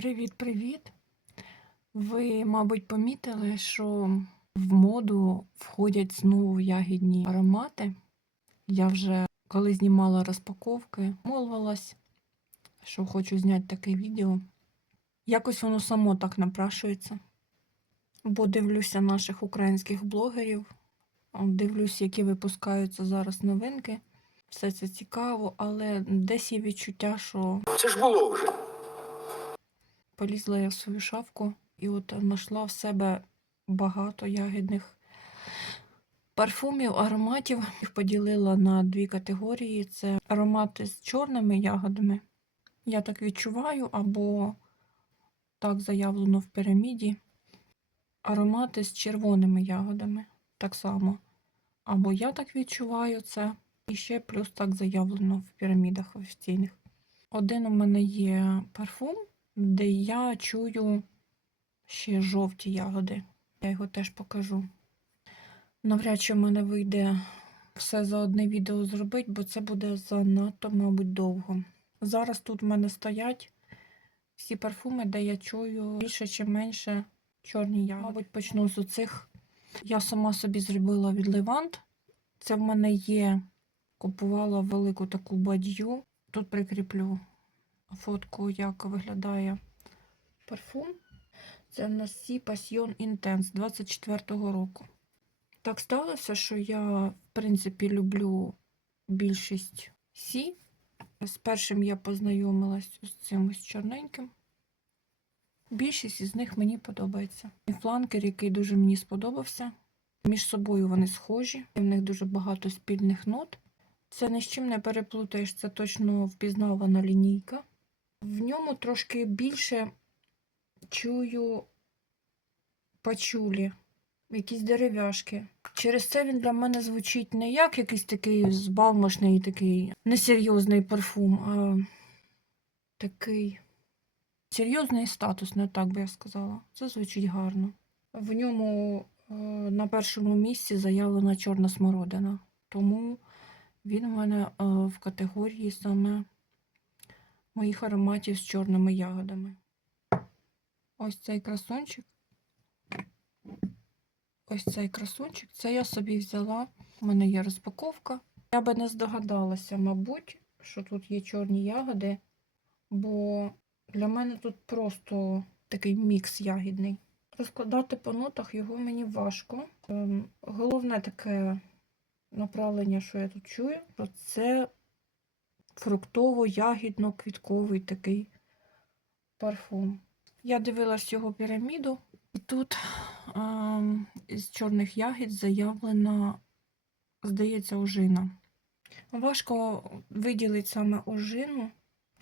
Привіт-привіт! Ви, мабуть, помітили, що в моду входять знову ягідні аромати. Я вже коли знімала розпаковки, молилась, що хочу зняти таке відео. Якось воно само так напрашується. Бо дивлюся наших українських блогерів, дивлюсь, які випускаються зараз новинки. Все це цікаво, але десь є відчуття, що Це ж було вже. Полізла я в свою шафку і от знайшла в себе багато ягідних парфумів, ароматів. Їх поділила на дві категорії: це аромати з чорними ягодами. Я так відчуваю, або так заявлено в піраміді. Аромати з червоними ягодами. Так само. Або я так відчуваю це, і ще плюс так заявлено в пірамідах офіційних. Один у мене є парфум, де я чую ще жовті ягоди. Я його теж покажу. Навряд чи в мене вийде все за одне відео зробити, бо це буде занадто, мабуть, довго. Зараз тут в мене стоять всі парфуми, де я чую більше чи менше чорні ягоди. Мабуть, почну з оцих. Я сама собі зробила від Левант. Це в мене є. Купувала велику таку бадью. Тут прикріплю фотку, як виглядає парфум. Це в нас Сі Passion Intense 24-го року. Так сталося, що я, в принципі, люблю більшість Сі. З першим я познайомилась з цим ось чорненьким. Більшість із них мені подобається. І фланкер, який дуже мені сподобався. Між собою вони схожі, в них дуже багато спільних нот. Це ні з чим не переплутаєш, це точно впізнавана лінійка. В ньому трошки більше чую пачулі, якісь дерев'яшки. Через це він для мене звучить не як якийсь такий збалмошний, такий несерйозний парфум, а такий серйозний статус, не так би я сказала. Це звучить гарно. В ньому е, на першому місці заявлена чорна смородина. Тому він у мене е, в категорії саме моїх ароматів з чорними ягодами. Ось цей красунчик. Ось цей красунчик. Це я собі взяла. У мене є розпаковка. Я би не здогадалася, мабуть, що тут є чорні ягоди, бо для мене тут просто такий мікс ягідний. Розкладати по нотах його мені важко. Ем, Головне таке направлення, що я тут чую, це фруктово-ягідно-квітковий такий парфум. Я дивилась його піраміду, і тут ем, із чорних ягід заявлена, здається, ожина. Важко виділити саме ожину,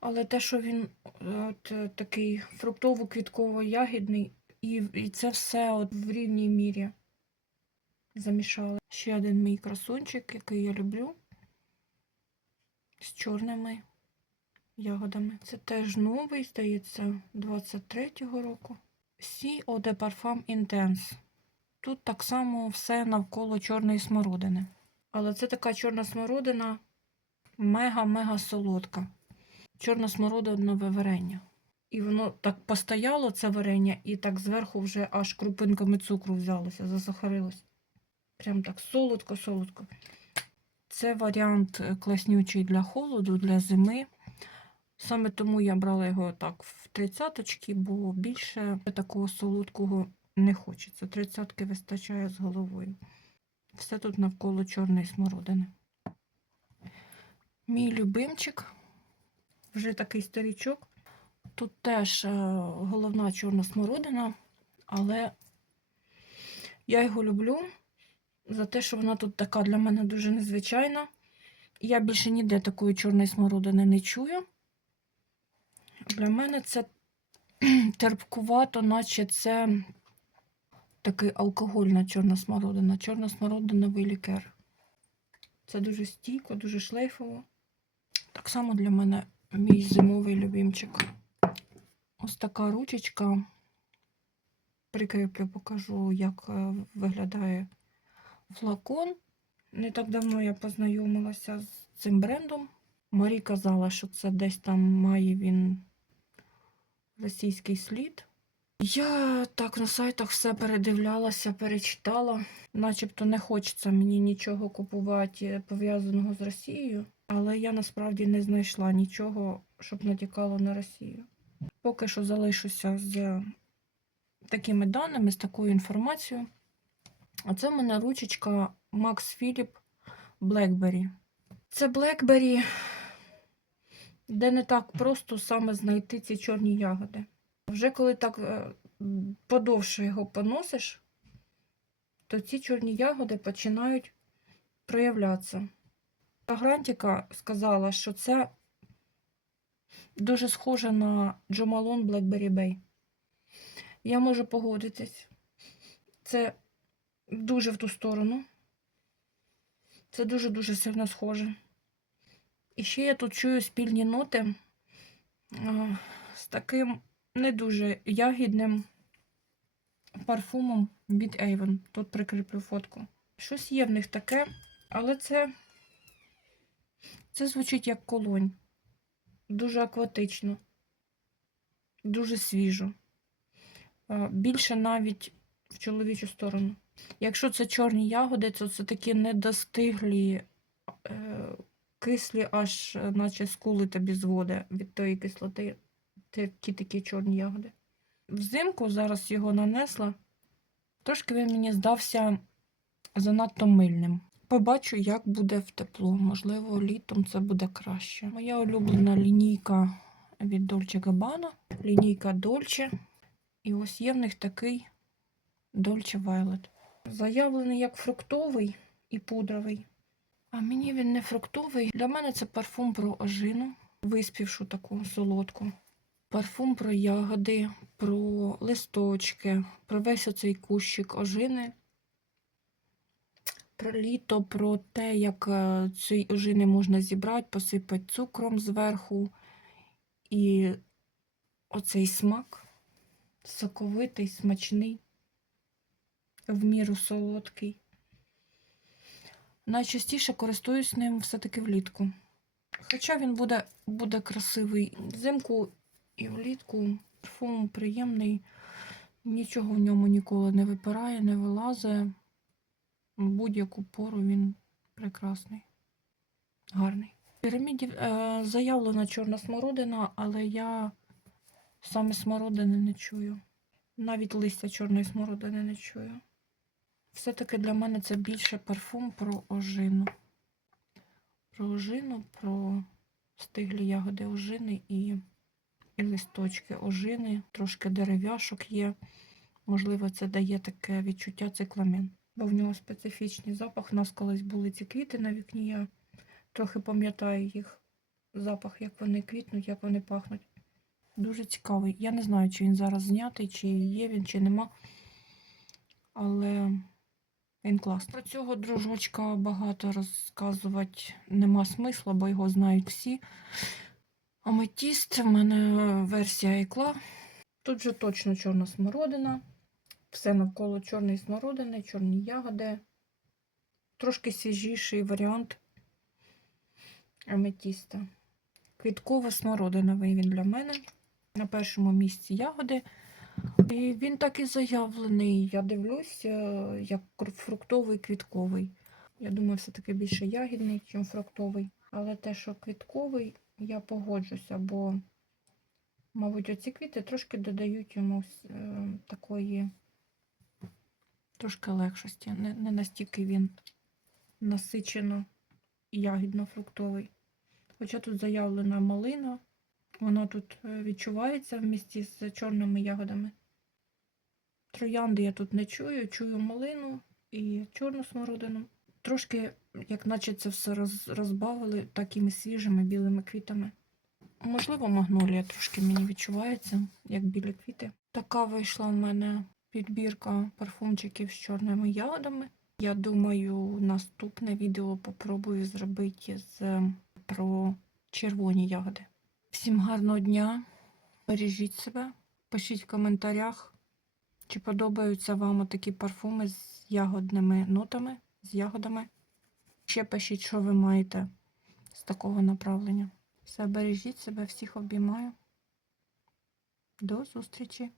але те, що він от, е, такий фруктово-квітково-ягідний, і, і це все от в рівній мірі замішали. Ще один мій красунчик, який я люблю. З чорними ягодами. Це теж новий, здається, 23-го року. Сі de Parfum Intense. Тут так само все навколо чорної смородини. Але це така чорна смородина мега-мега солодка. Чорна смородинове варення. І воно так постояло, це варення, і так зверху вже аж крупинками цукру взялося, засахарилось. Прям так солодко-солодко. Це варіант е, класнючий для холоду, для зими. Саме тому я брала його так в тридцяточки, бо більше такого солодкого не хочеться. Тридцятки вистачає з головою. Все тут навколо чорної смородини. Мій любимчик, вже такий старічок. Тут теж е, головна чорна смородина, але я його люблю за те, що вона тут така для мене дуже незвичайна. Я більше ніде такої чорної смородини не чую. Для мене це терпкувато, наче це такий алкогольна чорна смородина, чорна смородиновий лікер. Це дуже стійко, дуже шлейфово. Так само для мене мій зимовий любимчик. Ось така ручечка. Прикріплю, покажу, як е, виглядає флакон. Не так давно я познайомилася з цим брендом. Марі казала, що це десь там має він російський слід. Я так на сайтах все передивлялася, перечитала. Начебто не хочеться мені нічого купувати пов'язаного з Росією, але я насправді не знайшла нічого, щоб натякало на Росію. Поки що залишуся з такими даними, з такою інформацією. А це в мене ручечка Max Philip Blackberry. Це Blackberry, де не так просто саме знайти ці чорні ягоди. Вже коли так е, подовше його поносиш, то ці чорні ягоди починають проявлятися. Та Грантіка сказала, що це дуже схоже на Джомалон Blackberry Bay. Я можу погодитись. Це дуже в ту сторону. Це дуже-дуже сильно схоже. І ще я тут чую спільні ноти а, з таким не дуже ягідним парфумом від Avon. Тут прикріплю фотку. Щось є в них таке, але це, це звучить як колонь. Дуже акватично, дуже свіжо. А, Більше навіть в чоловічу сторону. Якщо це чорні ягоди, то це такі недостиглі, е, кислі, аж е, наче скули тобі зводи від тої кислоти. Ті такі чорні ягоди. Взимку зараз його нанесла. Трошки він мені здався занадто мильним. Побачу, як буде в тепло. Можливо, літом це буде краще. Моя улюблена лінійка від Dolce Gabbana. Лінійка Dolce. І ось є в них такий Dolce Violet. Заявлений як фруктовий і пудровий. А мені він не фруктовий. Для мене це парфум про ожину, виспівшу таку солодку. Парфум про ягоди, про листочки, про весь оцей кущик ожини. Про літо, про те, як е, ці ожини можна зібрати, посипати цукром зверху. І оцей смак соковитий, смачний, в міру солодкий. Найчастіше користуюсь ним все-таки влітку. Хоча він буде, буде красивий взимку і влітку. Парфум приємний, нічого в ньому ніколи не випирає, не вилазить. Будь-яку пору він прекрасний, гарний. В піраміді е, заявлена чорна смородина, але я саме смородини не чую. Навіть листя чорної смородини не чую. Все-таки для мене це більше парфум про ожину. Про ожину, про стиглі ягоди ожини і, і листочки ожини, трошки дерев'яшок є. Можливо, це дає таке відчуття цикламен. Бо в нього специфічний запах. У нас колись були ці квіти на вікні. Я трохи пам'ятаю їх запах, як вони квітнуть, як вони пахнуть. Дуже цікавий. Я не знаю, чи він зараз знятий, чи є він, чи нема. Але він класний. Про цього дружочка багато розказувати нема смисла, бо його знають всі. Аметіст, в мене версія ікла. Тут же точно чорна смородина. Все навколо чорної смородини, чорні ягоди. Трошки свіжіший варіант аметіста. Квіткова смородиновий він для мене. На першому місці ягоди. І він так і заявлений. Я дивлюсь, е, як фруктовий квітковий. Я думаю, все-таки більше ягідний, ніж фруктовий. Але те, що квітковий, я погоджуся, бо, мабуть, оці квіти трошки додають йому е, такої трошки легшості. Не, не настільки він насичено ягідно-фруктовий. Хоча тут заявлена малина, вона тут е, відчувається в місті з чорними ягодами. Троянди я тут не чую, чую малину і чорну смородину. Трошки, як наче це все роз, розбавили такими свіжими білими квітами. Можливо, магнолія трошки мені відчувається, як білі квіти. Така вийшла в мене підбірка парфумчиків з чорними ягодами. Я думаю, наступне відео попробую зробити з про червоні ягоди. Всім гарного дня, бережіть себе, пишіть в коментарях, чи подобаються вам такі парфуми з ягодними нотами, з ягодами. Ще пишіть, що ви маєте з такого направлення. Все, бережіть себе, всіх обіймаю. До зустрічі!